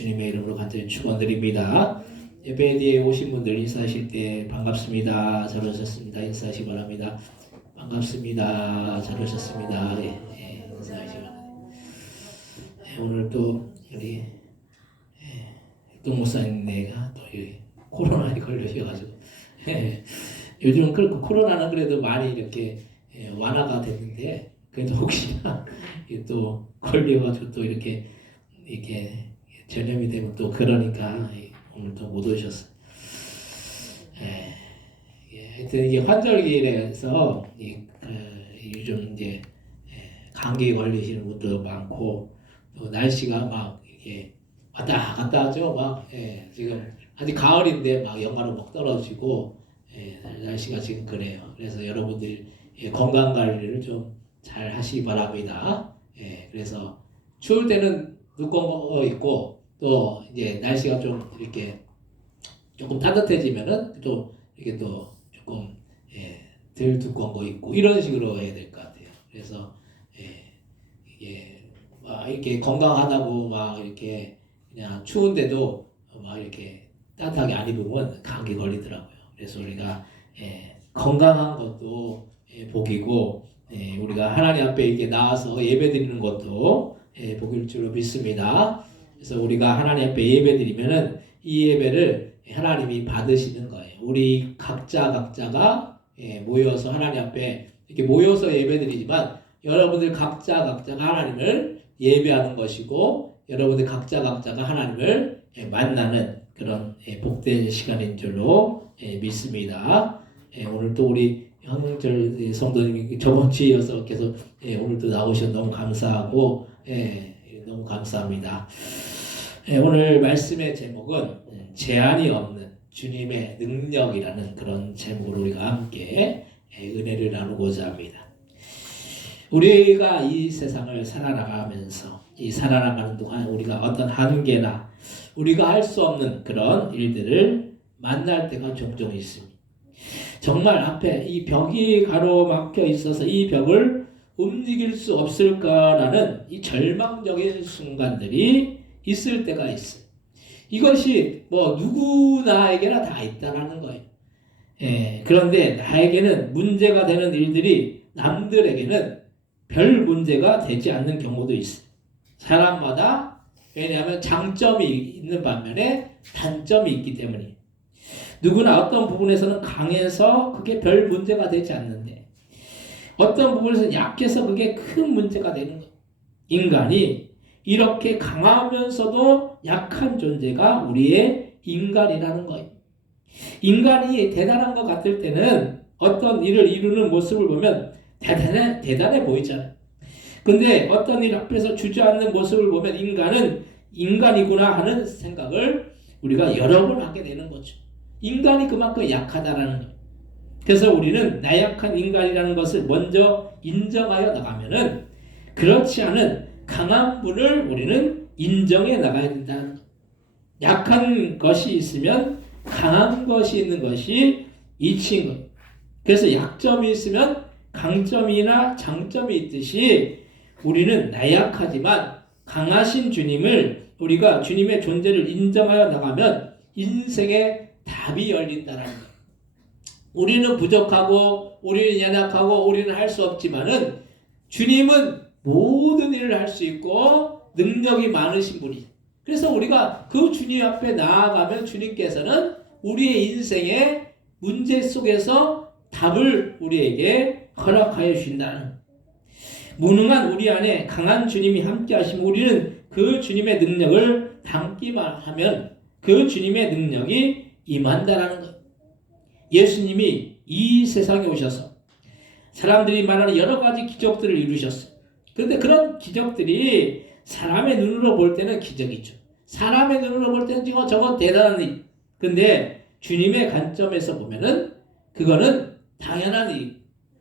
주님의 이름으로 간절히 축원드립니다. 예배에 오신 분들 인사하실 때 반갑습니다. 잘 오셨습니다. 인사하시기 바랍니다. 반갑습니다. 잘 오셨습니다. 인사하시기 바랍니다. 오늘 또 우리 동 목사님네가 또 코로나에 걸려셔가지고 요즘 그렇고 코로나는 그래도 많이 이렇게 완화가 됐는데 그래도 혹시나 또 걸려가지고 또 이렇게 전염이 되면 또 그러니까 오늘 또 못 오셨어요. 하여튼 이게 환절기라서 요즘 이제 감기 걸리시는 분도 많고 또 날씨가 막 이렇게 왔다 갔다 하죠. 막 지금 아직 가을인데 막 영하로 막 떨어지고 날씨가 지금 그래요. 그래서 여러분들 건강 관리를 좀 잘 하시기 바랍니다. 그래서 추울 때는 두꺼운 거 입고 또 이제 날씨가 좀 이렇게 조금 따뜻해지면은 또 이렇게 또 조금 덜 두꺼운 거 입고 이런 식으로 해야 될 것 같아요. 그래서 이게 막 이렇게 건강하다고 막 이렇게 그냥 추운데도 막 이렇게 따뜻하게 안 입으면 감기 걸리더라고요. 그래서 우리가 건강한 것도 복이고 우리가 하나님 앞에 이렇게 나와서 예배드리는 것도 복일 줄로 믿습니다. 그래서 우리가 하나님 앞에 예배드리면은 이 예배를 하나님이 받으시는 거예요. 우리 각자가 모여서 하나님 앞에 이렇게 모여서 예배드리지만 여러분들 각자가 하나님을 예배하는 것이고 여러분들 각자가 하나님을 만나는 그런 복된 시간인 줄로 믿습니다. 오늘 또 우리 황명철 성도님이 저번 주에 이어서 계속 오늘 또 나오셔서 너무 감사하고 너무 감사합니다. 오늘 말씀의 제목은 제한이 없는 주님의 능력이라는 그런 제목으로 우리가 함께 은혜를 나누고자 합니다. 우리가 이 세상을 살아나가면서 이 살아나가는 동안 우리가 어떤 한계나 우리가 할 수 없는 그런 일들을 만날 때가 종종 있습니다. 정말 앞에 이 벽이 가로막혀 있어서 이 벽을 움직일 수 없을까라는 이 절망적인 순간들이 있을 때가 있어요. 이것이 뭐 누구나에게나 다 있다라는 거예요. 그런데 나에게는 문제가 되는 일들이 남들에게는 별 문제가 되지 않는 경우도 있어요. 사람마다 왜냐하면 장점이 있는 반면에 단점이 있기 때문이에요. 누구나 어떤 부분에서는 강해서 그게 별 문제가 되지 않는데 어떤 부분에서는 약해서 그게 큰 문제가 되는 거예요. 인간이 이렇게 강하면서도 약한 존재가 우리의 인간이라는 거예요. 인간이 대단한 것 같을 때는 어떤 일을 이루는 모습을 보면 대단해 보이잖아요. 근데 어떤 일 앞에서 주저앉는 모습을 보면 인간은 인간이구나 하는 생각을 우리가 여러 번 하게 되는 거죠. 인간이 그만큼 약하다라는 거예요. 그래서 우리는 나약한 인간이라는 것을 먼저 인정하여 나가면은 그렇지 않은 강한 분을 우리는 인정해 나가야 된다는 거예요. 약한 것이 있으면 강한 것이 있는 것이 이치인 거예요. 그래서 약점이 있으면 강점이나 장점이 있듯이 우리는 나약하지만 강하신 주님을 우리가 주님의 존재를 인정하여 나가면 인생의 답이 열린다는 거예요. 우리는 부족하고 우리는 연약하고 우리는 할 수 없지만은 주님은 모든 일을 할 수 있고 능력이 많으신 분이. 그래서 우리가 그 주님 앞에 나아가면 주님께서는 우리의 인생의 문제 속에서 답을 우리에게 허락하여 주신다는 거예요. 무능한 우리 안에 강한 주님이 함께 하시면 우리는 그 주님의 능력을 담기만 하면 그 주님의 능력이 임한다라는 거예요. 예수님이 이 세상에 오셔서 사람들이 말하는 여러 가지 기적들을 이루셨어요. 그런데 그런 기적들이 사람의 눈으로 볼 때는 기적이죠. 사람의 눈으로 볼 때는 지금 저건 대단한 일. 근데 주님의 관점에서 보면은 그거는 당연한 일.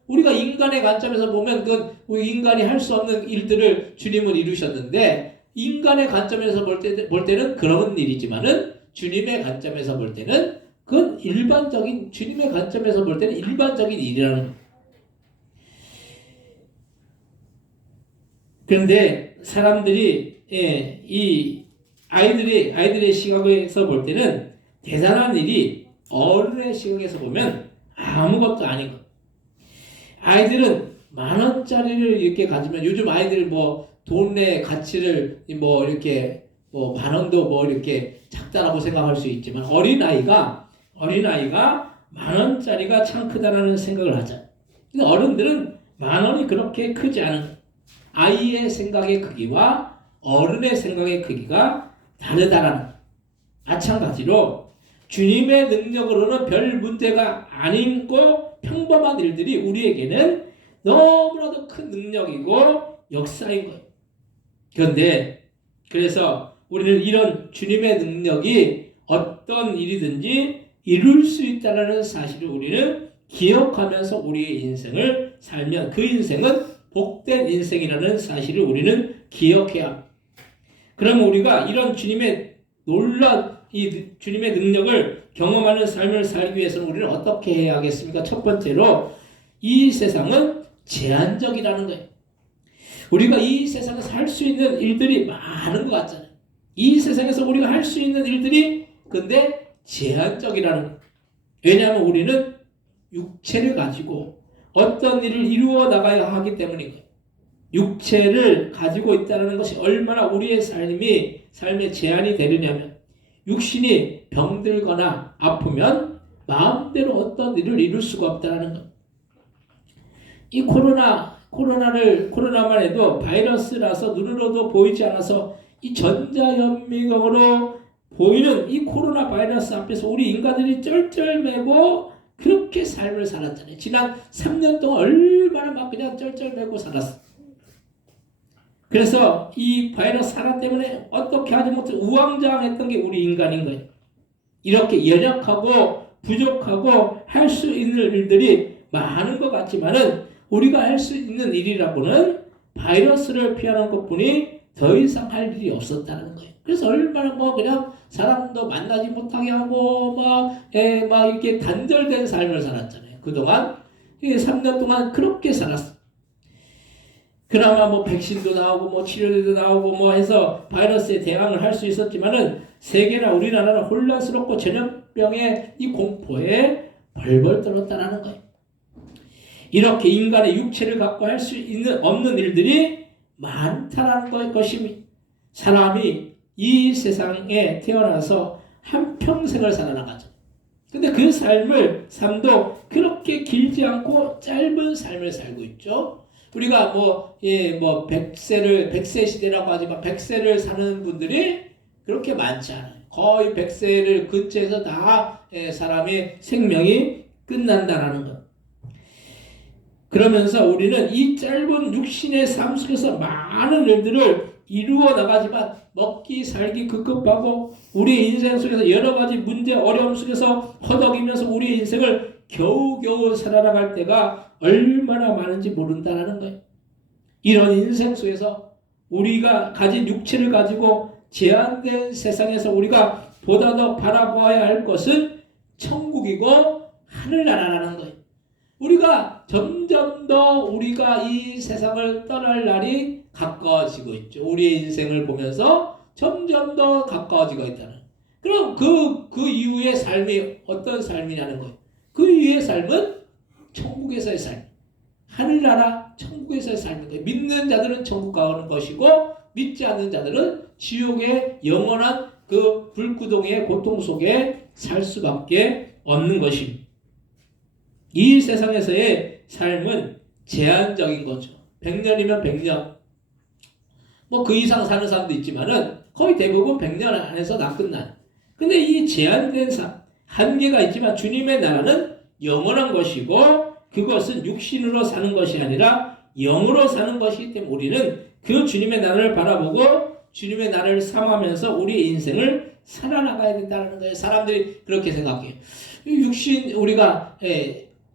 우리가 인간의 관점에서 보면 그 우리 인간이 할 수 없는 일들을 주님은 이루셨는데 인간의 관점에서 볼 때는 그런 일이지만은 주님의 관점에서 볼 때는 그건 일반적인 주님의 관점에서 볼 때는 일반적인 일이라는 거예요. 그런데 사람들이 이 아이들의 시각에서 볼 때는 대단한 일이 어른의 시각에서 보면 아무것도 아닌 것. 아이들은 10,000원짜리를 이렇게 가지면 요즘 아이들 뭐 돈의 가치를 뭐 이렇게 뭐 10,000원도 뭐 이렇게 작다라고 생각할 수 있지만 어린아이가 10,000원짜리가 참 크다라는 생각을 하죠. 근데 어른들은 10,000원이 그렇게 크지 않은 거예요. 아이의 생각의 크기와 어른의 생각의 크기가 다르다라는 거예요. 마찬가지로 주님의 능력으로는 별 문제가 아닌 거 평범한 일들이 우리에게는 너무나도 큰 능력이고 역사인 거예요. 그래서 우리는 이런 주님의 능력이 어떤 일이든지 이룰 수 있다는 사실을 우리는 기억하면서 우리의 인생을 살면 그 인생은 복된 인생이라는 사실을 우리는 기억해야 합니다. 그럼 우리가 이런 주님의 주님의 능력을 경험하는 삶을 살기 위해서는 우리는 어떻게 해야 하겠습니까? 첫 번째로 이 세상은 제한적이라는 거예요. 우리가 이 세상에서 할 수 있는 일들이 많은 것 같잖아요. 이 세상에서 우리가 할 수 있는 일들이 근데 제한적이라는 거예요. 왜냐하면 우리는 육체를 가지고 어떤 일을 이루어 나가야 하기 때문인 거예요. 육체를 가지고 있다는 것이 얼마나 우리의 삶의 제한이 되느냐면 육신이 병들거나 아프면 마음대로 어떤 일을 이룰 수가 없다는 것. 이 코로나만 해도 바이러스라서 눈으로도 보이지 않아서 이 전자현미경으로 보이는 이 코로나 바이러스 앞에서 우리 인간들이 쩔쩔매고 그렇게 삶을 살았잖아요. 지난 3년 동안 얼마나 막 그냥 쩔쩔매고 살았어. 그래서 이 바이러스 하나 때문에 어떻게 하지 못해 우왕좌왕했던 게 우리 인간인 거예요. 이렇게 연약하고 부족하고 할 수 있는 일들이 많은 것 같지만은 우리가 할 수 있는 일이라고는 바이러스를 피하는 것뿐이 더 이상 할 일이 없었다는 거예요. 그래서 얼마나 뭐 그냥 사람도 만나지 못하게 하고 막 이렇게 단절된 삶을 살았잖아요. 그동안 3년 동안 그렇게 살았어. 그나마 뭐 백신도 나오고 뭐 치료제도 나오고 뭐 해서 바이러스에 대항을 할 수 있었지만은 세계나 우리나라는 혼란스럽고 전염병의 이 공포에 벌벌 떨었다라는 거예요. 이렇게 인간의 육체를 갖고 할 수 없는 일들이 많다라는 것입니다. 사람이 이 세상에 태어나서 한평생을 살아나가죠. 근데 그 삶도 그렇게 길지 않고 짧은 삶을 살고 있죠. 우리가 100세 시대라고 하지만 100세를 사는 분들이 그렇게 많지 않아요. 거의 100세를 근처에서 다 사람의 생명이 끝난다라는 것. 그러면서 우리는 이 짧은 육신의 삶 속에서 많은 일들을 이루어 나가지만 먹기 살기 급급하고 우리의 인생 속에서 여러 가지 문제 어려움 속에서 허덕이면서 우리의 인생을 겨우겨우 살아나갈 때가 얼마나 많은지 모른다는 거예요. 이런 인생 속에서 우리가 가진 육체를 가지고 제한된 세상에서 우리가 보다 더 바라보아야 할 것은 천국이고 하늘나라라는 거예요. 우리가 점점 더 우리가 이 세상을 떠날 날이 가까워지고 있죠. 우리의 인생을 보면서 점점 더 가까워지고 있다는. 그럼 그 이후의 삶이 어떤 삶이냐는 거예요. 그 이후의 삶은 천국에서의 삶. 하늘나라 천국에서의 삶인 거예요. 믿는 자들은 천국 가는 것이고 믿지 않는 자들은 지옥의 영원한 그 불구덩이의 고통 속에 살 수밖에 없는 것입니다. 이 세상에서의 삶은 제한적인 거죠. 100년이면 100년. 그 이상 사는 사람도 있지만은 거의 대부분 100년 안에서 다 끝난. 근데 이 제한된 한계가 있지만 주님의 나라는 영원한 것이고 그것은 육신으로 사는 것이 아니라 영으로 사는 것이기 때문에 우리는 그 주님의 나라를 바라보고 주님의 나라를 삼으면서 우리의 인생을 살아나가야 된다는 거예요. 사람들이 그렇게 생각해요. 우리가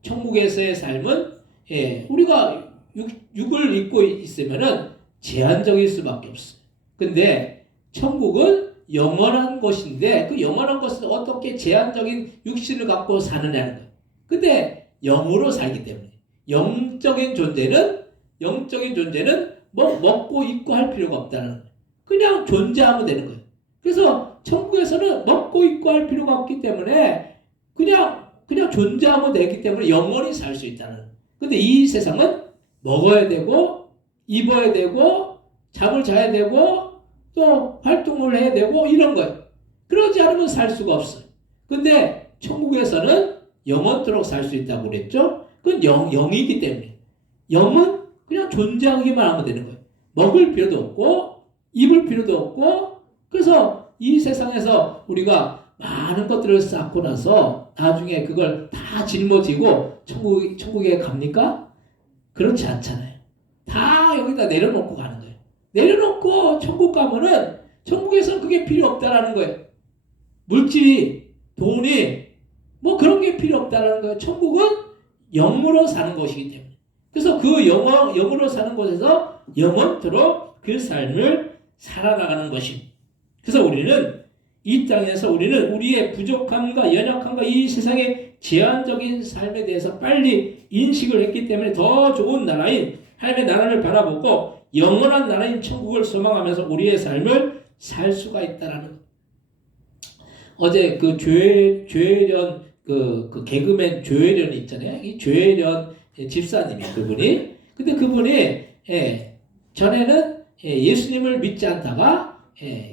천국에서의 삶은 우리가 육을 입고 있으면은 제한적일 수밖에 없어요. 근데 천국은 영원한 것인데 그 영원한 것은 어떻게 제한적인 육신을 갖고 사느냐는 거예요. 근데 영으로 살기 때문에 영적인 존재는 먹고 입고 할 필요가 없다는 거예요. 그냥 존재하면 되는 거예요. 그래서 천국에서는 먹고 입고 할 필요가 없기 때문에 그냥 존재하면 되기 때문에 영원히 살 수 있다는 거예요. 근데 이 세상은 먹어야 되고 입어야 되고 잠을 자야 되고 또 활동을 해야 되고 이런 거예요. 그러지 않으면 살 수가 없어요. 근데 천국에서는 영원토록 살 수 있다고 그랬죠. 그건 영이기 때문에 영은 그냥 존재하기만 하면 되는 거예요. 먹을 필요도 없고 입을 필요도 없고. 그래서 이 세상에서 우리가 많은 것들을 쌓고 나서 나중에 그걸 다 짊어지고 천국에 갑니까? 그렇지 않잖아요. 다 여기다 내려놓고 가는 거예요. 내려놓고 천국 가면은 천국에서는 그게 필요 없다라는 거예요. 물질이, 돈이, 뭐 그런 게 필요 없다라는 거예요. 천국은 영으로 사는 것이기 때문에. 그래서 그 영으로 사는 곳에서 영원토록 그 삶을 살아나가는 것입니다. 그래서 우리는 이 땅에서 우리는 우리의 부족함과 연약함과 이 세상의 제한적인 삶에 대해서 빨리 인식을 했기 때문에 더 좋은 나라인 하나님의 나라를 바라보고 영원한 나라인 천국을 소망하면서 우리의 삶을 살 수가 있다라는 것. 어제 그 조혜련 그 개그맨 조혜련이 있잖아요. 이 조혜련 집사님이 그분이. 근데 그분이 전에는 예수님을 믿지 않다가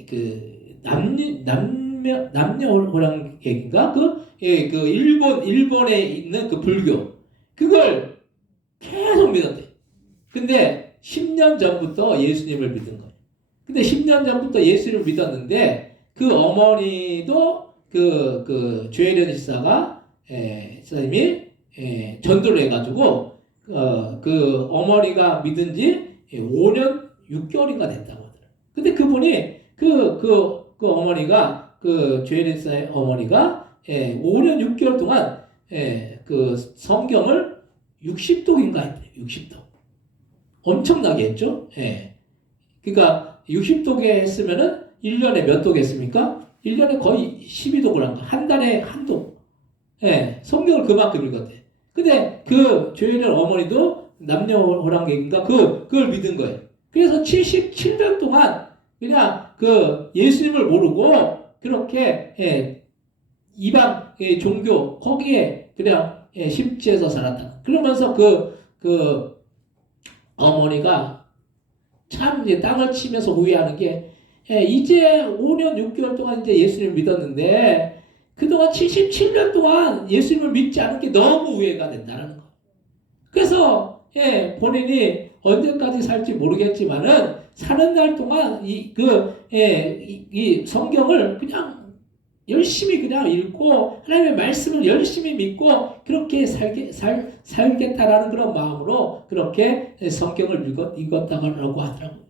그 남녀 호랑객인가 그 일본에 있는 그 불교 그걸 계속 믿었대. 근데 10년 전부터 예수님을 믿은 거예요. 근데 10년 전부터 예수님을 믿었는데 그 어머니도 그 조혜련 집사님이 전도를 해가지고 그 어머니가 믿은 지 5년 6개월인가 됐다고 하더라고요. 근데 그분이 그 어머니가 그 조혜련 집사의 어머니가 5년 6개월 동안 그 성경을 60독인가 했대요. 60독. 엄청나게 했죠. 그러니까 60독에 했으면은 1년에 몇 독 했습니까? 1년에 거의 12독을 한 거. 한 달에 한 독. 성경을 그만큼 읽었대. 근데 그 조혜련 어머니도 남녀 호랑객인가 그걸 믿은 거예요. 그래서 77년 동안 그냥 그 예수님을 모르고 그렇게 이방 종교 거기에 그냥 심취해서 살았다. 그러면서 그 어머니가 참 이제 땅을 치면서 후회하는 게 이제 5년 6개월 동안 이제 예수님을 믿었는데 그동안 77년 동안 예수님을 믿지 않은 게 너무 후회가 된다는 거. 그래서 본인이 언제까지 살지 모르겠지만은 사는 날 동안 이 성경을 그냥 열심히 그냥 읽고 하나님의 말씀을 열심히 믿고 그렇게 살겠다라는 그런 마음으로 그렇게 성경을 읽었다고 하더라고요.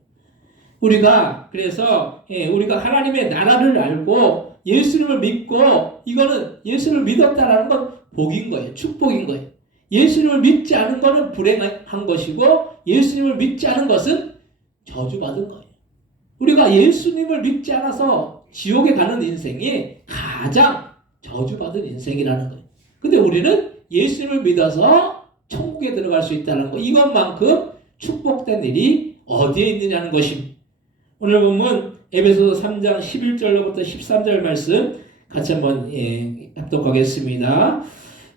우리가 그래서 우리가 하나님의 나라를 알고 예수님을 믿고 이거는 예수를 믿었다라는 건 복인 거예요. 축복인 거예요. 예수님을 믿지 않은 것은 불행한 것이고 예수님을 믿지 않은 것은 저주받은 거예요. 우리가 예수님을 믿지 않아서 지옥에 가는 인생이 가장 저주받은 인생이라는 거예요. 근데 우리는 예수님을 믿어서 천국에 들어갈 수 있다는 거. 이것만큼 축복된 일이 어디에 있느냐는 것입니다. 오늘 보면 에베소서 3장 11절로부터 13절 말씀 같이 한번 합독하겠습니다.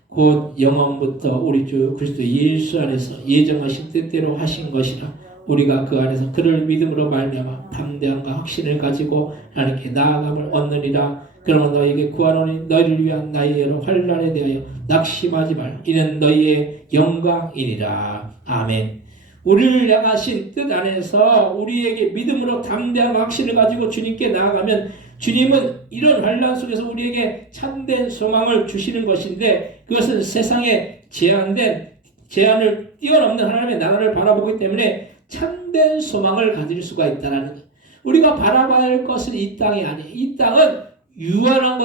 곧 영원부터 우리 주 그리스도 예수 안에서 예정하신 뜻대로 하신 것이라 우리가 그 안에서 그를 믿음으로 말미암아 담대함과 확신을 가지고 하나님께 나아감을 얻느니라. 그러나 너희에게 구하노니 너희를 위한 나의 여러 환난에 대하여 낙심하지 말라. 이는 너희의 영광이니라. 아멘. 우리를 향하신 뜻 안에서 우리에게 믿음으로 담대함과 확신을 가지고 주님께 나아가면 주님은 이런 환난 속에서 우리에게 참된 소망을 주시는 것인데 그것은 세상에 제한을 뛰어넘는 하나님의 나라를 바라보기 때문에 참된 소망을 가질 수가 있다는 것. 우리가 바라봐야 할 것은 이 땅이 아니에요. 이 땅은 유한한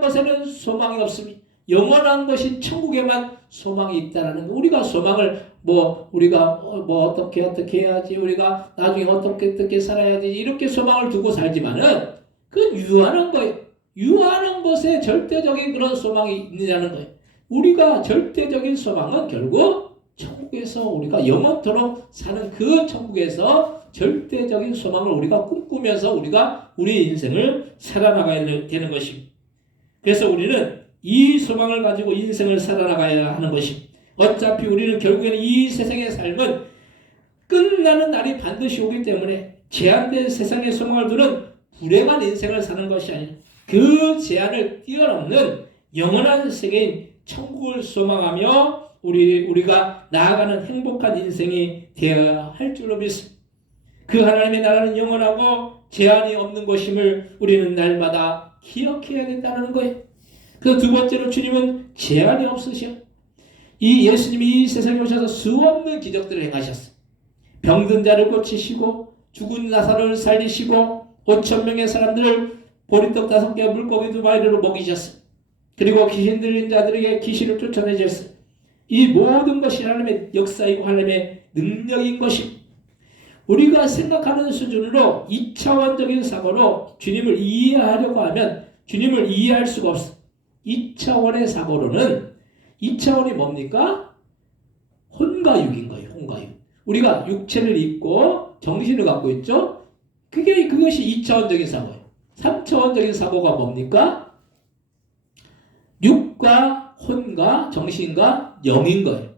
것에는 소망이 없습니다. 영원한 것인 천국에만 소망이 있다는 것. 우리가 소망을 우리가 어떻게 해야지, 우리가 나중에 어떻게 살아야지 이렇게 소망을 두고 살지만은 그건 유한한 거예요. 유한한 것에 절대적인 그런 소망이 있느냐는 거예요. 우리가 절대적인 소망은 결국 천국에서 우리가 영원토록 사는 그 천국에서 절대적인 소망을 우리가 꿈꾸면서 우리가 우리의 인생을 살아나가야 되는 것입니다. 그래서 우리는 이 소망을 가지고 인생을 살아나가야 하는 것입니다. 어차피 우리는 결국에는 이 세상의 삶은 끝나는 날이 반드시 오기 때문에 제한된 세상의 소망을 두는 불행한 인생을 사는 것이 아니라 그 제한을 뛰어넘는 영원한 세계인 천국을 소망하며 우리가 나아가는 행복한 인생이 되어야 할 줄로 믿습니다. 그 하나님의 나라는 영원하고 제한이 없는 것임을 우리는 날마다 기억해야 된다는 거예요. 그 두 번째로 주님은 제한이 없으셔. 이 예수님이 이 세상에 오셔서 수없는 기적들을 행하셨어요. 병든 자를 고치시고 죽은 나사로를 살리시고 5,000명의 사람들을 보리떡 5개 물고기 2마리로 먹이셨어요. 그리고 귀신 들린 자들에게 귀신을 쫓아내셨어요. 이 모든 것이 하나님의 역사이고 하나님의 능력인 것입니다. 우리가 생각하는 수준으로 2차원적인 사고로 주님을 이해하려고 하면 주님을 이해할 수가 없어. 2차원의 사고로는 2차원이 뭡니까? 혼과 육인 거예요. 혼과 육. 우리가 육체를 입고 정신을 갖고 있죠. 그것이 2차원적인 사고예요. 3차원적인 사고가 뭡니까? 육과 혼과 정신과 영인 거예요.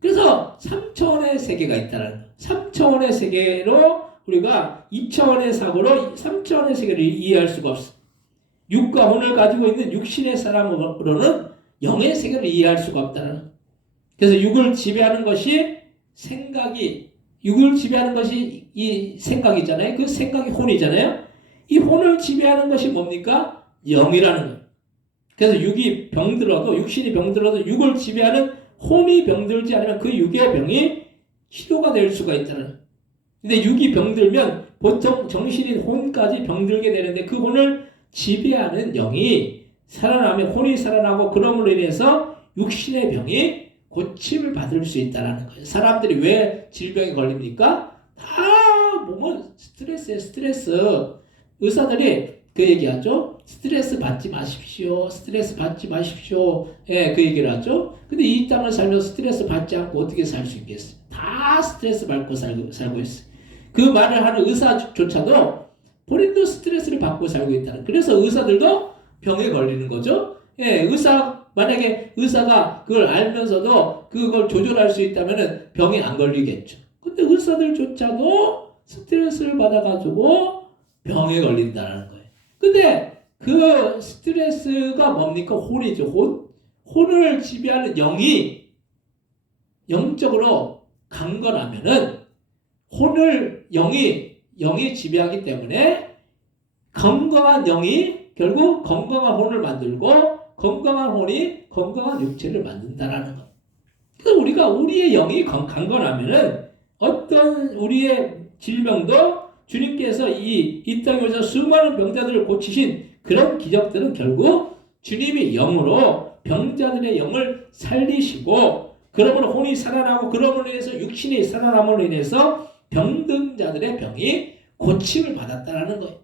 그래서 3차원의 세계가 있다는 거예요. 3차원의 세계로 우리가 2차원의 사고로 3차원의 세계를 이해할 수가 없어요. 육과 혼을 가지고 있는 육신의 사람으로는 영의 세계를 이해할 수가 없다는 거예요. 그래서 육을 지배하는 것이 육을 지배하는 것이 이 생각이잖아요. 그 생각이 혼이잖아요. 이 혼을 지배하는 것이 뭡니까? 영이라는 거예요. 그래서 육신이 병들어도 육을 지배하는 혼이 병들지 않으면 그 육의 병이 치료가 될 수가 있다는 거예요. 근데 육이 병들면 보통 정신인 혼까지 병들게 되는데 그 혼을 지배하는 영이 살아나면 혼이 살아나고 그럼으로 인해서 육신의 병이 고침을 받을 수 있다는 거예요. 사람들이 왜 질병에 걸립니까? 다 몸은 스트레스예요. 스트레스. 의사들이 그 얘기하죠. 스트레스 받지 마십시오. 스트레스 받지 마십시오. 예, 그 얘기를 하죠. 근데 이 땅을 살면서 스트레스 받지 않고 어떻게 살 수 있겠어요? 다 스트레스 받고 살고 있어요. 그 말을 하는 의사조차도 본인도 스트레스를 받고 살고 있다는. 그래서 의사들도 병에 걸리는 거죠. 예, 만약에 의사가 그걸 알면서도 그걸 조절할 수 있다면 병에 안 걸리겠죠. 근데 의사들조차도 스트레스를 받아가지고 병에 걸린다는 거예요. 근데 그 스트레스가 뭡니까? 혼이죠. 혼을 지배하는 영이 영적으로 강건하면은 영이 지배하기 때문에 건강한 영이 결국 건강한 혼을 만들고 건강한 혼이 건강한 육체를 만든다라는 것. 그래서 우리의 영이 강건하면은 어떤 우리의 질병도 주님께서 이 땅에 오셔서 수많은 병자들을 고치신 그런 기적들은 결국 주님이 영으로 병자들의 영을 살리시고 그러므로 혼이 살아나고 그러므로 인해서 육신이 살아남으로 인해서 병든 자들의 병이 고침을 받았다라는 거예요.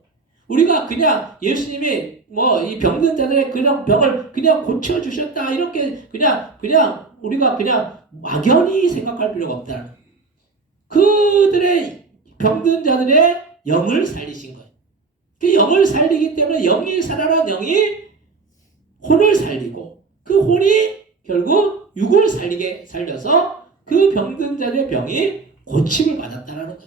우리가 그냥 예수님이 이 병든 자들의 그냥 병을 그냥 고쳐주셨다 이렇게 그냥 우리가 그냥 막연히 생각할 필요가 없다는 거예요. 그들의 병든 자들의 영을 살리신 거예요. 그 영을 살리기 때문에 영이 살아난 영이 혼을 살리고 그 혼이 결국 육을 살려서 그 병든 자들의 병이 고침을 받았다는 거예요.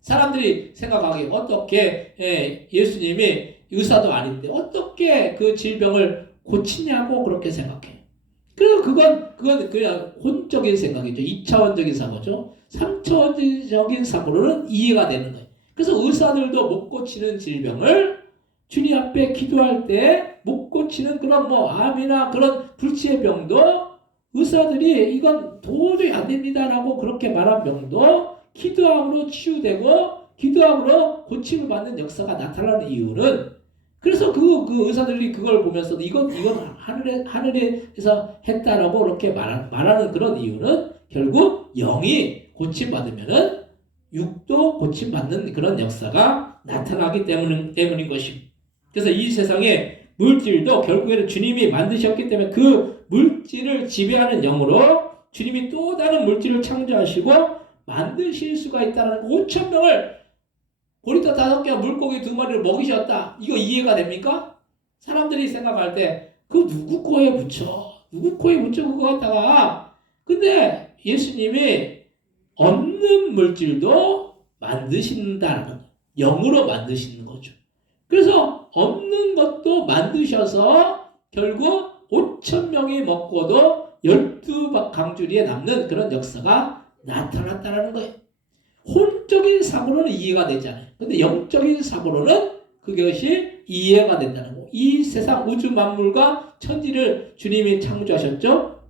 사람들이 생각하기에 어떻게 예수님이 의사도 아닌데 어떻게 그 질병을 고치냐고 그렇게 생각해요. 그래서 그건 그냥 혼적인 생각이죠. 2차원적인 사고죠. 3차원적인 사고로는 이해가 되는 거예요. 그래서 의사들도 못 고치는 질병을 주님 앞에 기도할 때 못 고치는 그런 암이나 그런 불치의 병도 의사들이 이건 도저히 안 됩니다라고 그렇게 말한 병도 기도함으로 치유되고 기도함으로 고침을 받는 역사가 나타나는 이유는 그래서 그 의사들이 그걸 보면서 이건 하늘에서 했다라고 그렇게 말하는 그런 이유는 결국 영이 고침받으면은 육도 고침받는 그런 역사가 나타나기 때문인 것입니다. 그래서 이 세상에 물질도 결국에는 주님이 만드셨기 때문에 그 물질을 지배하는 영으로 주님이 또 다른 물질을 창조하시고 만드실 수가 있다는 5천 명을 보리떡 5개와 물고기 2마리를 먹이셨다. 이거 이해가 됩니까? 사람들이 생각할 때 그 누구 코에 붙여? 누구 코에 붙여 그거 갖다가. 근데 예수님이 없는 물질도 만드신다는 거예요. 영으로 만드시는 거죠. 그래서 없는 것도 만드셔서 결국 5천 명이 먹고도 12강주리에 남는 그런 역사가 나타났다는 거예요. 혼적인 사고로는 이해가 되잖아요. 근데 영적인 사고로는 그것이 이해가 된다는 거예요. 이 세상 우주 만물과 천지를 주님이 창조하셨죠.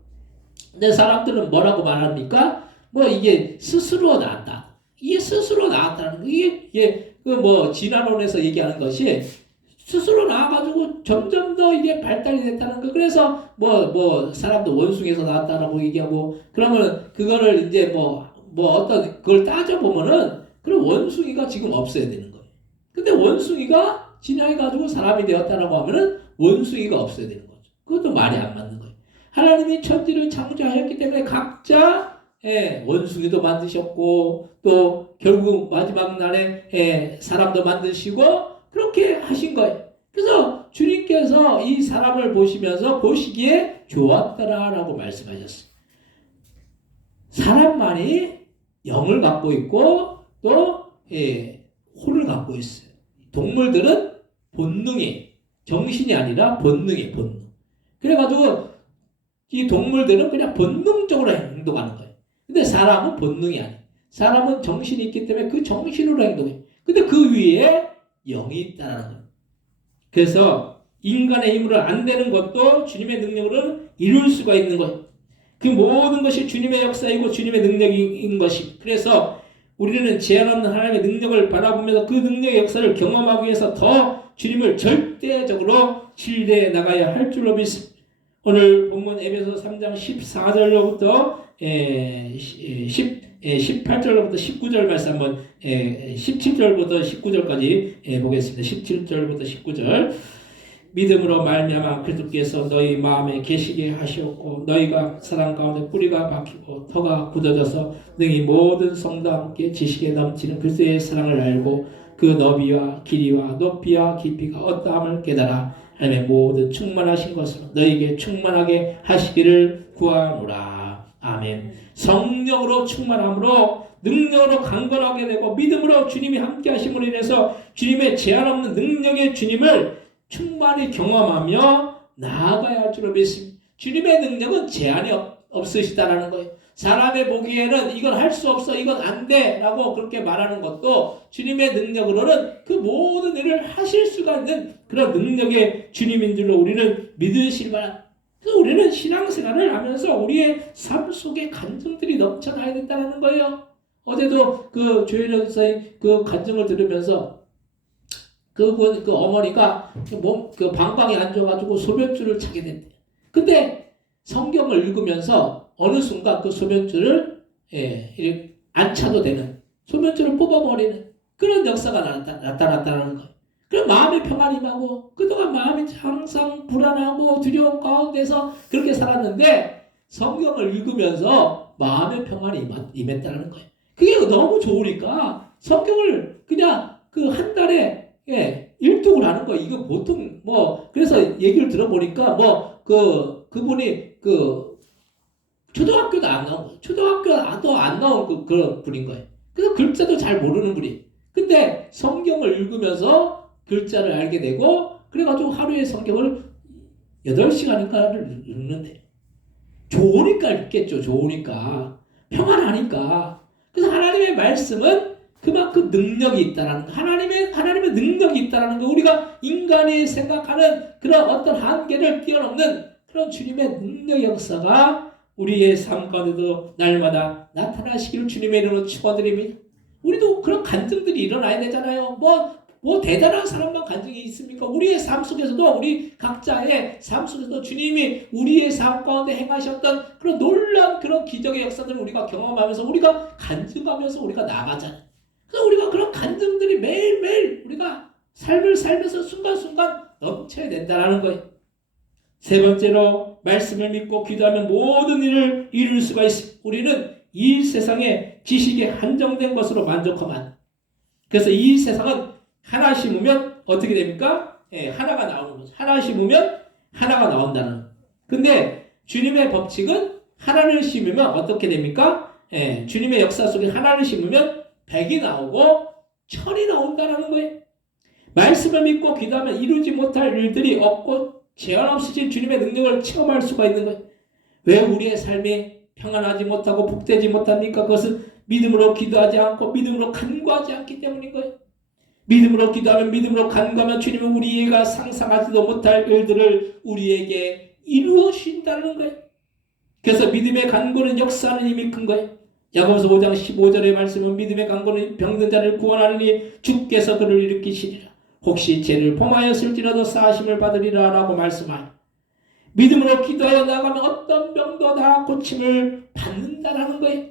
근데 사람들은 뭐라고 말합니까? 뭐 이게 스스로 나왔다. 이게 스스로 나왔다는 거. 이게 그 진화론에서 얘기하는 것이 스스로 나와가지고 점점 더 이게 발달이 됐다는 거. 그래서 사람도 원숭이에서 나왔다라고 얘기하고, 그러면 그거를 이제 어떤 그걸 따져보면은 그럼 원숭이가 지금 없어야 되는 거예요. 근데 원숭이가 진화해가지고 사람이 되었다라고 하면은 원숭이가 없어야 되는 거죠. 그것도 말이 안 맞는 거예요. 하나님이 천지를 창조하셨기 때문에 각자 원숭이도 만드셨고, 또 결국 마지막 날에 사람도 만드시고 그렇게 하신 거예요. 그래서 주님께서 이 사람을 보시면서 보시기에 좋았더라라고 말씀하셨어요. 사람만이 영을 갖고 있고 또 혼을 갖고 있어요. 동물들은 본능이, 정신이 아니라 본능이 본능. 그래가지고 이 동물들은 그냥 본능적으로 행동하는 거예요. 근데 사람은 본능이 아니에요. 사람은 정신이 있기 때문에 그 정신으로 행동해요. 근데 그 위에 영이 있다는 거예요. 그래서 인간의 힘으로 안 되는 것도 주님의 능력으로는 이룰 수가 있는 거예요. 그 모든 것이 주님의 역사이고 주님의 능력인 것이. 그래서 우리는 제한 없는 하나님의 능력을 바라보면서 그 능력의 역사를 경험하기 위해서 더 주님을 절대적으로 신뢰해 나가야 할 줄로 믿습니다. 오늘 본문 에베소 3장 14절로부터 18절로부터 19절 말씀 한번 17절부터 19절까지 보겠습니다. 17절부터 19절. 믿음으로 말미암아 그리스도께서 너희 마음에 계시게 하시었고 너희가 사랑 가운데 뿌리가 박히고 터가 굳어져서 능히 모든 성도와 함께 지식에 넘치는 그리스도의 사랑을 알고 그 너비와 길이와 높이와 깊이가 어떠함을 깨달아 하나님의 모든 충만하신 것으로 너희에게 충만하게 하시기를 구하노라. 아멘. 성령으로 충만함으로 능력으로 강건하게 되고 믿음으로 주님이 함께 하심으로 인해서 주님의 제한 없는 능력의 주님을 충만히 경험하며 나아가야 할 줄로 믿습니다. 주님의 능력은 제한이 없으시다라는 거예요. 사람의 보기에는 이건 할 수 없어, 이건 안 돼 라고 그렇게 말하는 것도 주님의 능력으로는 그 모든 일을 하실 수가 있는 그런 능력의 주님인 줄로 우리는 믿으실 바랍니다. 그래서 우리는 신앙생활을 하면서 우리의 삶 속에 간증들이 넘쳐나야 된다는 거예요. 어제도 그 조혜련 선생님 그 간증을 들으면서 그 어머니가 그 방광이 안 좋아가지고 소변줄을 차게 된대. 근데 성경을 읽으면서 어느 순간 그 소변줄을 안 차도 되는 소변줄을 뽑아버리는 그런 역사가 나타났다는 거예요. 그럼 마음의 평안이 나고 그동안 마음이 항상 불안하고 두려움 가운데서 그렇게 살았는데 성경을 읽으면서 마음의 평안이 임했다는 거예요. 그게 너무 좋으니까 성경을 그냥 그 한 달에 일독을 하는 거예요. 이거 보통 그래서 얘기를 들어보니까 그분이 초등학교도 안 나온, 초등학교도 안 나온 그런 분인 거예요. 그래서 글자도 잘 모르는 분이. 근데 성경을 읽으면서 글자를 알게 되고, 그래가지고 하루에 성경을 8시간인가를 읽는데. 좋으니까 읽겠죠, 좋으니까. 평안하니까. 그래서 하나님의 말씀은 그만큼 능력이 있다라는 거. 하나님의 능력이 있다라는 거. 우리가 인간이 생각하는 그런 어떤 한계를 뛰어넘는 그런 주님의 능력 역사가 우리의 삶 가운데도 날마다 나타나시기를 주님의 이름으로 축원드립니다. 우리도 그런 간증들이 일어나야 되잖아요. 대단한 사람만 간증이 있습니까? 우리의 삶 속에서도, 우리 각자의 삶 속에서도 주님이 우리의 삶 가운데 행하셨던 그런 놀라운 그런 기적의 역사들을 우리가 경험하면서 우리가 간증하면서 우리가 나가잖아요. 그래서 우리가 그런 간증들이 매일매일 우리가 삶을 살면서 순간순간 넘쳐야 된다는 거예요. 세 번째로 말씀을 믿고 기도하면 모든 일을 이룰 수가 있습니다. 우리는 이 세상에 지식이 한정된 것으로 만족하면 안 돼. 그래서 이 세상은 하나 심으면 어떻게 됩니까? 하나가 나오는 거죠. 하나 심으면 하나가 나온다는 거예요. 근데 주님의 법칙은 하나를 심으면 어떻게 됩니까? 주님의 역사 속에 하나를 심으면 100이 나오고 1000이 나온다는 거예요. 말씀을 믿고 기도하면 이루지 못할 일들이 없고 제한 없으신 주님의 능력을 체험할 수가 있는 거예요. 왜 우리의 삶이 평안하지 못하고 복되지 못합니까? 그것은 믿음으로 기도하지 않고 믿음으로 간구하지 않기 때문인 거예요. 믿음으로 기도하면 믿음으로 간구하면 주님은 우리가 상상하지도 못할 일들을 우리에게 이루어 주신다는 거예요. 그래서 믿음의 간구는 역사하는 힘이 큰 거예요. 야고보서 5장 15절의 말씀은 믿음의 간구는 병든 자를 구원하느니 주께서 그를 일으키시리라. 혹시 죄를 범하였을지라도 사하심을 받으리라 라고 말씀하여 믿음으로 기도하여 나가면 어떤 병도 다 고침을 받는다라는 거예요.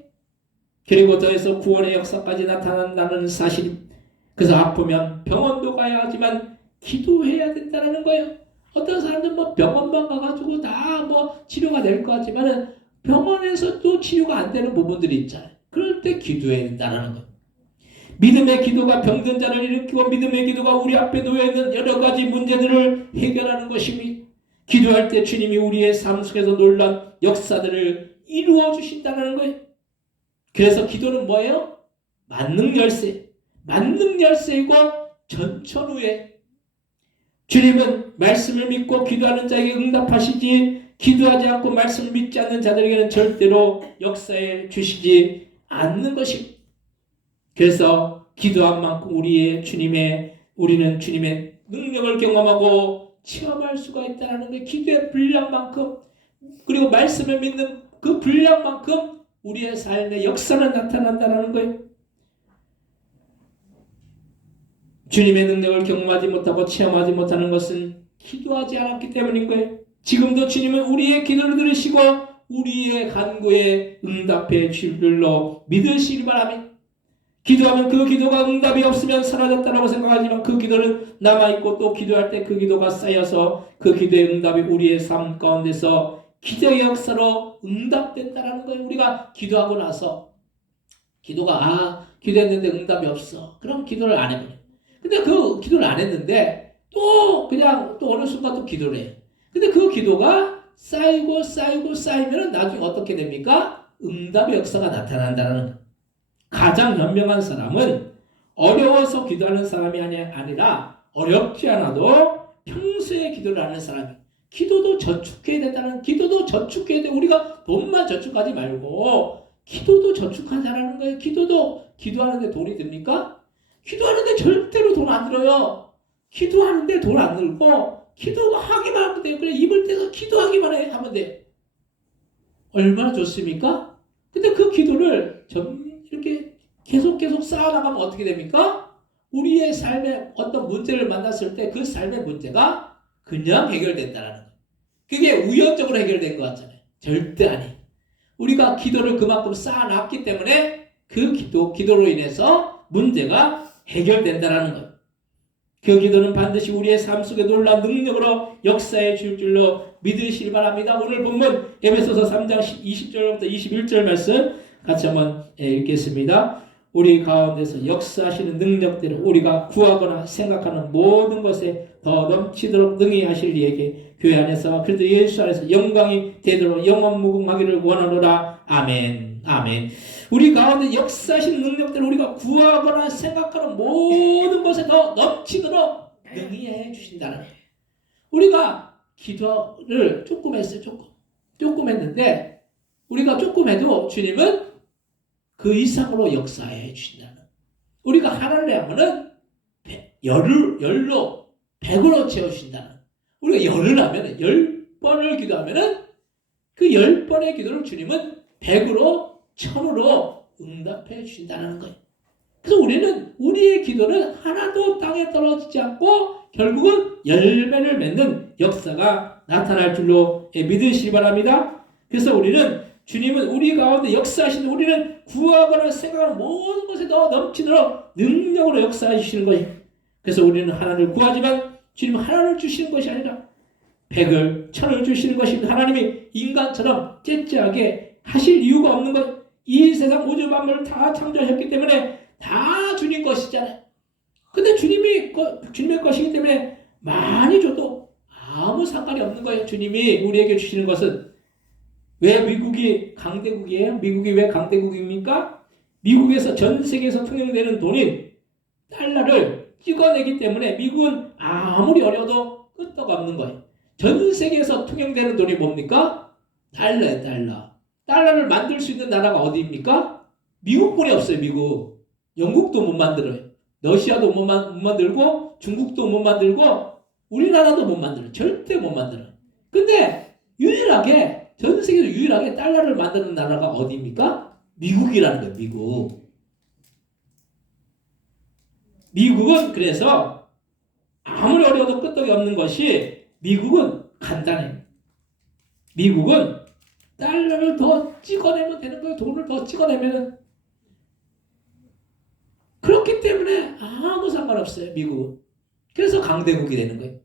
그리고 더해서 구원의 역사까지 나타난다는 사실입니다. 그래서 아프면 병원도 가야 하지만 기도해야 된다는 거예요. 어떤 사람들은 뭐 병원만 가가지고 다 뭐 치료가 될 것 같지만은 병원에서 또 치료가 안 되는 부분들이 있잖아요. 그럴 때 기도해야 된다는 거예요. 믿음의 기도가 병든 자를 일으키고 믿음의 기도가 우리 앞에 놓여있는 여러 가지 문제들을 해결하는 것입니다. 기도할 때 주님이 우리의 삶 속에서 놀란 역사들을 이루어 주신다는 거예요. 그래서 기도는 뭐예요? 만능 열쇠. 만능 열쇠이고 전천후에 주님은 말씀을 믿고 기도하는 자에게 응답하시지 기도하지 않고 말씀을 믿지 않는 자들에게는 절대로 역사해 주시지 않는 것입니다. 그래서 기도한 만큼 우리는 주님의 능력을 경험하고 체험할 수가 있다는 게 기도의 분량만큼 그리고 말씀을 믿는 그 분량만큼 우리의 삶의 역사는 나타난다는 거예요. 주님의 능력을 경험하지 못하고 체험하지 못하는 것은 기도하지 않았기 때문인 거예요. 지금도 주님은 우리의 기도를 들으시고 우리의 간구에 응답해 줄 줄로 믿으시기 바랍니다. 기도하면 그 기도가 응답이 없으면 사라졌다고 생각하지만 그 기도는 남아있고 또 기도할 때 그 기도가 쌓여서 그 기도의 응답이 우리의 삶 가운데서 기도의 역사로 응답된다는 거예요. 우리가 기도하고 나서 기도했는데 응답이 없어. 그럼 기도를 안 해버려요. 근데 그 기도를 안 했는데 또 어느 순간 또 기도를 해요. 근데 그 기도가 쌓이면 나중에 어떻게 됩니까? 응답의 역사가 나타난다는 거예요. 가장 현명한 사람은 어려워서 기도하는 사람이 아니라 어렵지 않아도 평소에 기도를 하는 사람이에요. 기도도 저축해야 된다는 기도도 저축해야 돼. 우리가 돈만 저축하지 말고 기도도 저축하자라는 거예요. 기도하는데 돈이 듭니까? 기도하는데 절대로 돈 안 들어요. 기도하는데 돈 안 들고 기도하기만 하면 돼요. 그래 입을 떼서 기도하기만 하면 돼요. 얼마나 좋습니까? 근데 그 기도를 이렇게 계속 쌓아나가면 어떻게 됩니까? 우리의 삶에 어떤 문제를 만났을 때 그 삶의 문제가 그냥 해결된다는 거예요. 그게 우연적으로 해결된 것 같잖아요. 절대 아니에요. 우리가 기도를 그만큼 쌓아놨기 때문에 그 기도로 인해서 문제가 해결된다는 거예요. 그 기도는 반드시 우리의 삶 속에 놀라운 능력으로 역사해 줄 줄로 믿으시기 바랍니다. 오늘 본문 에베소서 3장 20절부터 21절 말씀 같이 한번 읽겠습니다. 우리 가운데서 역사하시는 능력들을 우리가 구하거나 생각하는 모든 것에 더 넘치도록 능히 하실 이에게 교회 안에서 그리스도 예수 안에서 영광이 되도록 영원 무궁하기를 원하노라. 아멘. 아멘. 우리 가운데 역사하시는 능력들을 우리가 구하거나 생각하는 모든 것에 더 넘치도록 능히 해 주신다는 거예요. 우리가 기도를 조금 했어요. 조금 했는데 우리가 조금 해도 주님은 그 이상으로 역사해 주신다는 거예요. 우리가 하나를 하면은 열로 100으로 채워주신다는 거예요. 우리가 열을 하면은 10번을 기도하면은 그 10번의 기도를 주님은 100으로 1000으로 응답해 주신다는 거예요. 그래서 우리는 우리의 기도는 하나도 땅에 떨어지지 않고 결국은 열매를 맺는 역사가 나타날 줄로 믿으시기 바랍니다. 그래서 우리는 주님은 우리 가운데 역사하시는 우리는 구하거나 생각하는 모든 것에 더 넘치도록 능력으로 역사해 주시는 거예요. 그래서 우리는 하나님을 구하지만 주님은 하나님을 주시는 것이 아니라 백을 천을 주시는 것입니다. 하나님이 인간처럼 째째하게 하실 이유가 없는 것. 이 세상 우주 만물을 다 창조하셨기 때문에 다 주님 것이잖아요. 근데 주님의 것이기 때문에 많이 줘도 아무 상관이 없는 거예요. 주님이 우리에게 주시는 것은. 왜 미국이 강대국이에요? 미국이 왜 강대국입니까? 미국에서 전 세계에서 통용되는 돈인 달러를 찍어내기 때문에 미국은 아무리 어려도 끄떡 없는 거예요. 전 세계에서 통용되는 돈이 뭡니까? 달러예요, 달러. 달러를 만들 수 있는 나라가 어디입니까? 미국뿐이 없어요, 미국. 영국도 못 만들어요. 러시아도 못 만들고, 중국도 못 만들고, 우리나라도 못 만들어요. 절대 못 만들어요. 근데 유일하게, 전 세계에서 유일하게 달러를 만드는 나라가 어디입니까? 미국이라는 거예요, 미국. 미국은 그래서 아무리 어려워도 끄떡이 없는 것이 미국은 간단해요. 미국은 달러를 더 찍어내면 되는 거예요. 돈을 더 찍어내면. 그렇기 때문에 아무 상관없어요. 미국은. 그래서 강대국이 되는 거예요.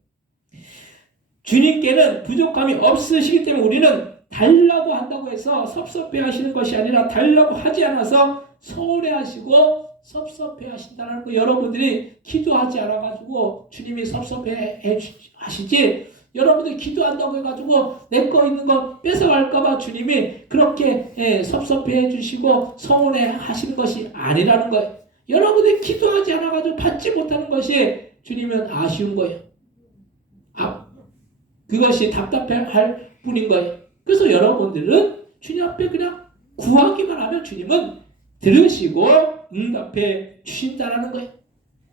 주님께는 부족함이 없으시기 때문에 우리는 달라고 한다고 해서 섭섭해하시는 것이 아니라 달라고 하지 않아서 서운해하시고 섭섭해하신다는 거. 여러분들이 기도하지 않아가지고 주님이 섭섭해하시지, 여러분들이 기도한다고 해가지고 내 거 있는 거 뺏어갈까봐 주님이 그렇게 섭섭해 주시고 서운해 하시는 것이 아니라는 거예요. 여러분들이 기도하지 않아가지고 받지 못하는 것이 주님은 아쉬운 거예요. 그것이 답답할 뿐인 거예요. 그래서 여러분들은 주님 앞에 그냥 구하기만 하면 주님은 들으시고 응답해 주신다는 거예요.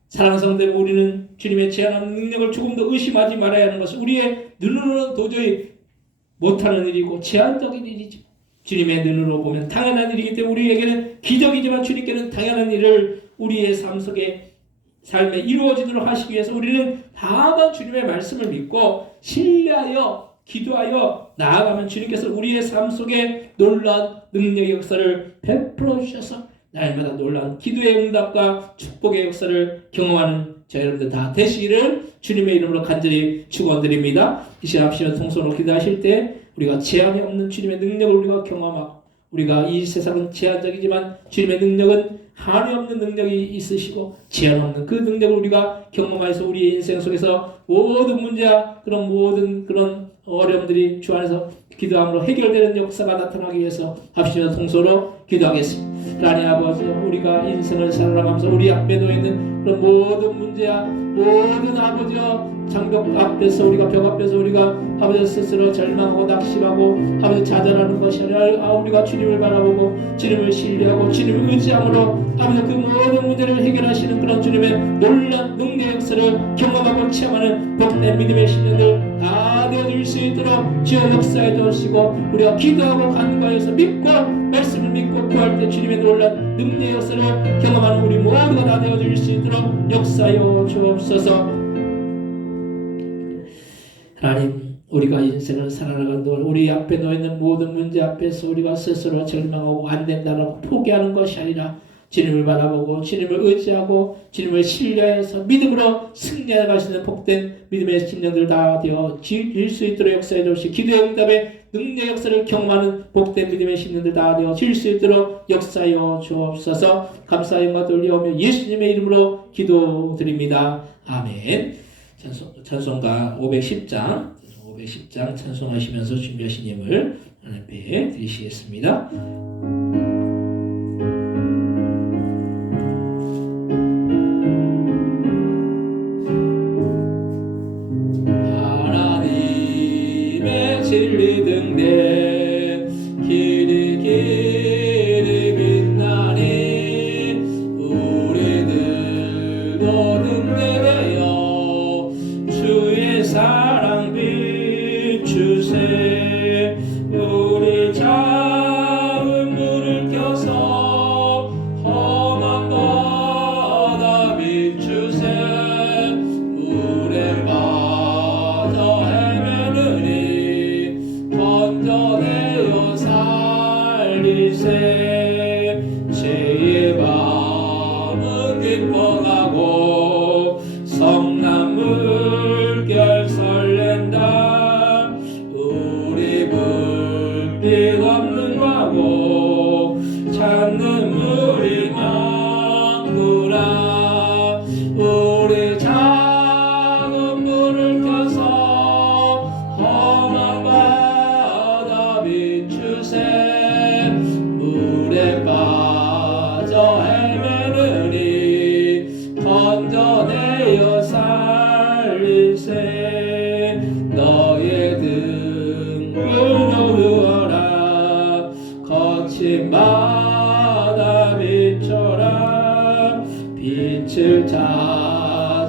사랑하는 성도들, 우리는 주님의 제한한 능력을 조금 더 의심하지 말아야 하는 것은 우리의 눈으로는 도저히 못하는 일이고 제한적인 일이죠. 주님의 눈으로 보면 당연한 일이기 때문에 우리에게는 기적이지만 주님께는 당연한 일을 우리의 삶에 이루어지도록 하시기 위해서 우리는 다만 주님의 말씀을 믿고 신뢰하여 기도하여 나아가면 주님께서 우리의 삶 속에 놀라운 능력의 역사를 베풀어 주셔서 날마다 놀라운 기도의 응답과 축복의 역사를 경험하는 저 여러분들 다 되시기를 주님의 이름으로 간절히 축원드립니다. 이 시간 합시면 통성으로 기도하실 때 우리가 제한이 없는 주님의 능력을 우리가 경험하고, 우리가 이 세상은 제한적이지만 주님의 능력은 한이 없는 능력이 있으시고 제한 없는 그 능력을 우리가 경험해서 우리의 인생 속에서 모든 문제와 모든 어려움들이 주 안에서 기도함으로 해결되는 역사가 나타나기 위해서 합시면 통성으로 기도하겠습니다. 하나님 아버지, 우리가 인생을 살아가면서 우리 앞에 놓여있는 그런 모든 문제야, 모든 아버지여 장벽 앞에서, 우리가 벽 앞에서 우리가 아버지 스스로 절망하고 낙심하고 아버지 좌절하는 것이 아니라 우리가 주님을 바라보고 주님을 신뢰하고 주님을 의지함으로 아버지 그 모든 문제를 해결하시는 그런 주님의 놀라운 능력의 역사를 경험하고 체험하는 복된 믿음의 신령들 다 되어줄 수 있도록 주여 역사해 주시고, 우리가 기도하고 간구하여서 믿고 말씀을 믿고 구할 때 주님의 놀라운 능력의 역사를 경험하는 우리 모두가 다 되어줄 수 있도록 역사하여 주옵소서. 하나님, 우리가 인생을 살아가는 동안 우리 앞에 놓여있는 모든 문제 앞에서 우리가 스스로 절망하고 안 된다라고 포기하는 것이 아니라 주님을 바라보고 주님을 의지하고 주님을 신뢰해서 믿음으로 승리해 가시는 복된 믿음의 심령들 다 되어 질 수 있도록 역사해 주시고, 기도의 응답의 능력 역사를 경험하는 복된 믿음의 심령들 다 되어 질 수 있도록 역사하여 주옵소서. 감사의 영광 돌려오며 예수님의 이름으로 기도드립니다. 아멘. 찬송가 510장 찬송하시면서 준비하신 예물 하나님 앞에 드리시겠습니다. 하나님의 진리 등대 길이 빛나니 우리들도 등대되어 주의 사랑 비추세. 우리 작은 물을 켜서 험한 바다 비추세. 물에 빠져 헤매느니 건져내어 살리세. 죄의 밤은 깊어가고 성난 물결 설렌다.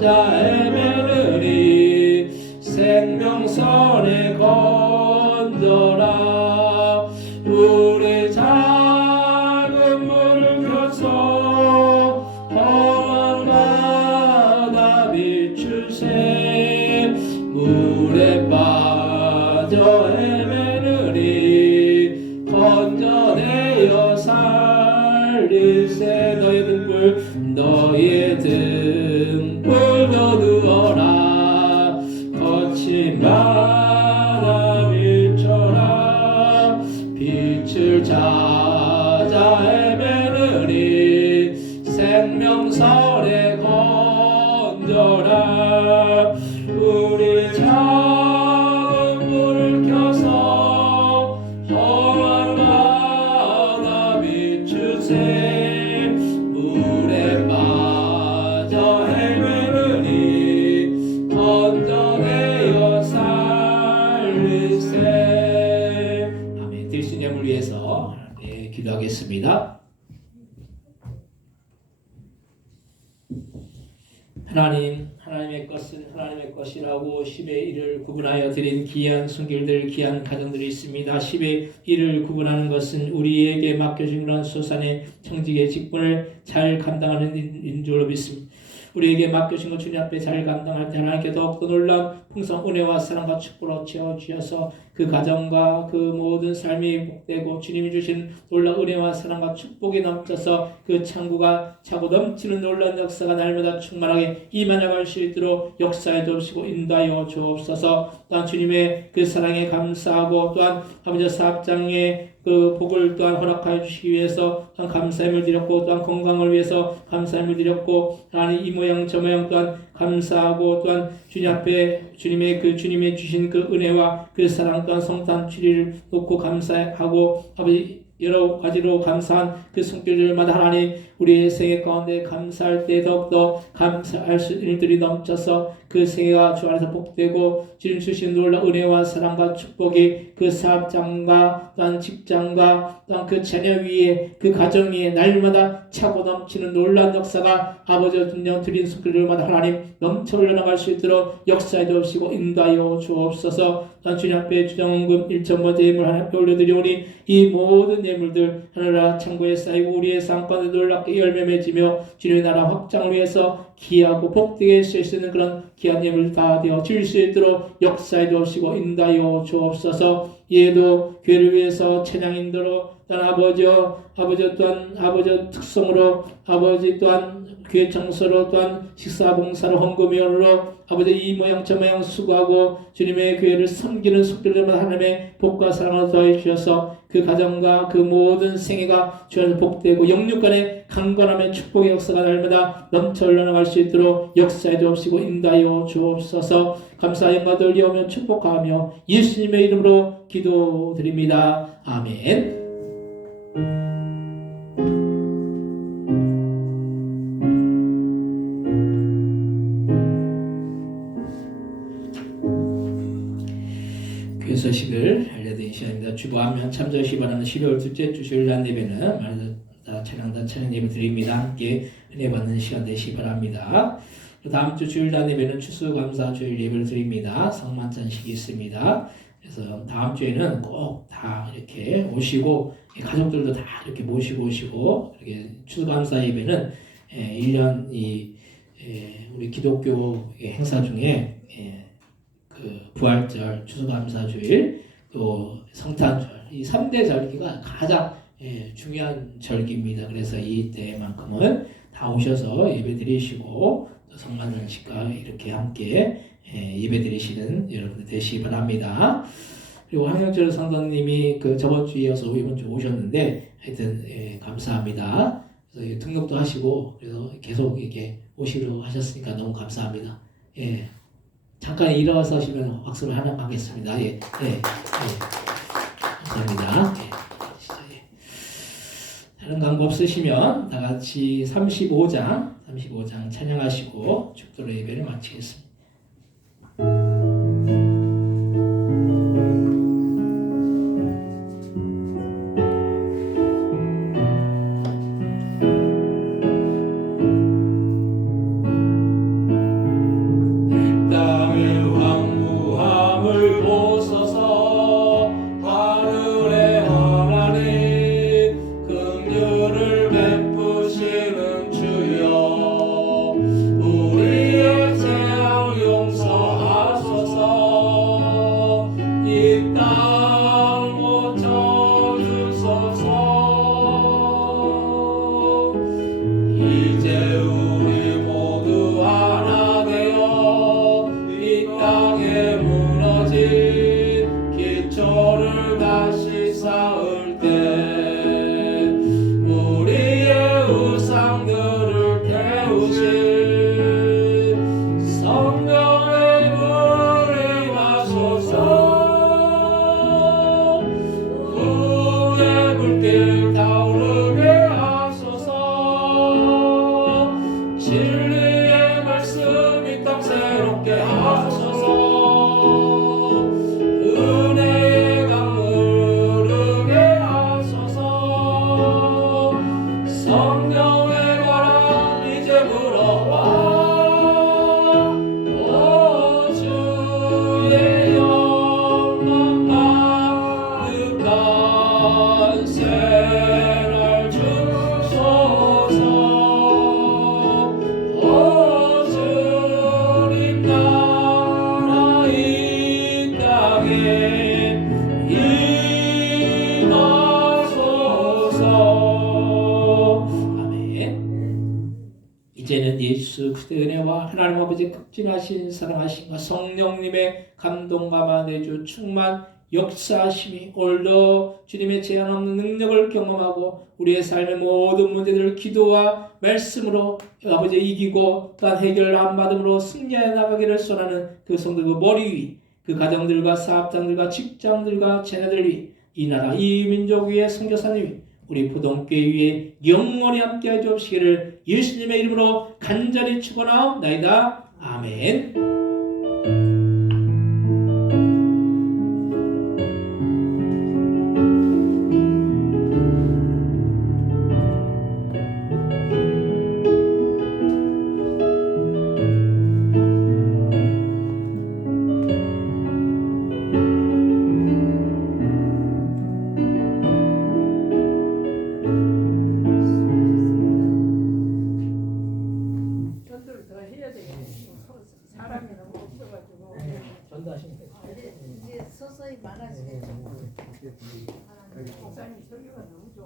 찾아 헤매느니 생명선에 건져라. 우리 작은 물을 켜서 험한 바다 비추세. 물에 빠져 헤매느니 건져내어 살릴세. 너의 등불 거두어라. 거친 바다 비춰라. 빛을 찾아 헤매느니 생명선에 건져라. 우리 작은 불을 켜서 험한 바다 비추세. 물에 빠져 헤매느니 건져내어 살리세. 아멘. 드리신 예물 위해서 기도하겠습니다. 하나님의 것은 하나님의 것이라고 10의 1을 구분하여 드린 귀한 손길들, 귀한 가정들이 있습니다. 10의 1을 구분하는 것은 우리에게 맡겨진 그런 소산의 청직의 직분을 잘 감당하는 인 줄로 믿습니다. 우리에게 맡겨진 것 주님 앞에 잘 감당할 때 하나님께 더욱더 놀라운 풍성 은혜와 사랑과 축복으로 채워주셔서 그 가정과 그 모든 삶이 복되고 주님이 주신 놀라운 은혜와 사랑과 축복이 넘쳐서 그 창구가 차고 넘치는 놀라운 역사가 날마다 충만하게 임하나갈 수 있도록 역사해 주시고 인도하여 주옵소서. 또한 주님의 그 사랑에 감사하고 또한 아버지 사업장의 그 복을 또한 허락하여 주시기 위해서 또한 감사함을 드렸고 또한 건강을 위해서 감사함을 드렸고 하나님 이 모양 저 모양 또한 감사하고 또한 주님 앞에 주님의 주신 그 은혜와 그 사랑 또한 성탄 추리를 놓고 감사하고 아버지 여러 가지로 감사한 그 손길들마다 하나님 우리의 생애 가운데 감사할 때 더욱더 감사할 수 있는 일들이 넘쳐서 그 생애가 주 안에서 복되고 주님 주신 놀라운 은혜와 사랑과 축복이 그 사업장과 또한 직장과 또한 그 자녀 위에 그 가정 위에 날마다 차고 넘치는 놀라운 역사가 아버지와 주님 드린 손길들마다 하나님 넘쳐 흘러나갈 수 있도록 역사해 주시고 인도하여 주옵소서. 또한 주님 앞에 주정원금 1.5 예물 하나님께 올려드리오니 이 모든 예물들 하늘나라 창고에 쌓이고 우리의 상권에 놀랍게 열매 맺으며 주님의 나라 확장을 위해서 기하고 복되게 쓸 수 있는 그런 귀한 예물 다 되어 줄 수 있도록 역사해 주옵시고 인도하여 주옵소서. 이에도 교회를 위해서 찬양 인도로 또한 아버지 또한 아버지 특성으로 아버지 또한 교회 청소로 또한 식사 봉사로 헌금위원으로 아버지 이 모양 저 모양 수고하고 주님의 교회를 섬기는 속들마다 하나님의 복과 사랑을 더해 주셔서 그 가정과 그 모든 생애가 주님의 복되고 영육간의 강건함의 축복의 역사가 날마다 넘쳐 흘러나갈 수 있도록 역사해 주옵시고 인도하여 주옵소서. 감사 영광 돌리오며 축복하며 예수님의 이름으로 기도드립니다. 아멘. 교서식을 알려드린 시간입니다. 주보하면 참조하시기 바라는 12월 둘째 주 주일날 예배는 말다 찬양단 찬양 예배 드립니다. 함께 은혜 받는 시간 되시기 바랍니다. 다음 주 주일날 예배는 추수감사 주일 예배를 드립니다. 성만찬식이 있습니다. 그래서 다음 주에는 꼭 다 이렇게 오시고 가족들도 다 이렇게 모시고 오시고 이렇게 추수감사 예배는 1년 우리 기독교 행사 중에 그 부활절, 추수감사주일, 또 성탄절 이 3대 절기가 가장 중요한 절기입니다. 그래서 이때만큼은 다 오셔서 예배드리시고 또 성만찬식과 이렇게 함께 예배드리시는 여러분들 되시기 바랍니다. 그리고 황영철 성도님이 그 저번 주에 이어서 이번 주 오셨는데 하여튼 감사합니다. 그래서 등록도 하시고 그래서 계속 이렇게 오시려고 하셨으니까 너무 감사합니다. 잠깐 일어서시면 박수를 하나 하겠습니다. 감사합니다. 다른 광고 없으시면 다 같이 35장 찬양하시고 축도로 예배를 마치겠습니다. 임하소서. 아멘. 이제는 예수 그리스도의 은혜와 하나님 아버지 극진하신 사랑하심과 성령님의 감동과 내주 충만 역사하심이 오늘도 주님의 제한 없는 능력을 경험하고 우리의 삶의 모든 문제들을 기도와 말씀으로 아버지 이기고 또한 해결 안 받음으로 승리해 나가기를 소원하는 그 성도 그 머리 위, 그 가정들과 사업장들과 직장들과 자녀들 위, 이 나라 이 민족 위에 선교사님 위, 우리 부동교회 위에 영원히 함께해 주옵시기를 예수님의 이름으로 간절히 축원하옵나이다. 아멘. 전도를 더 해야 되겠네. 사람이 너무 없어가지고. 전도하시면 돼요. 이제 서서히 많아지겠죠. 목사님 설교가 너무 좋아.